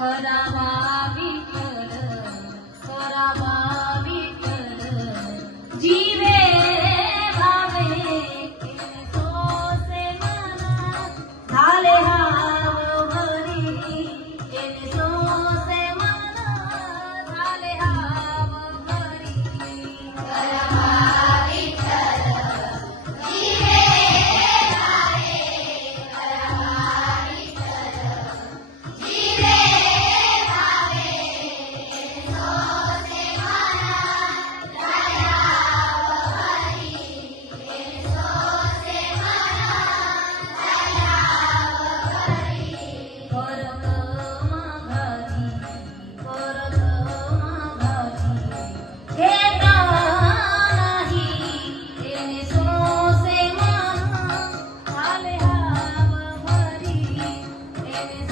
和大妈。Bye.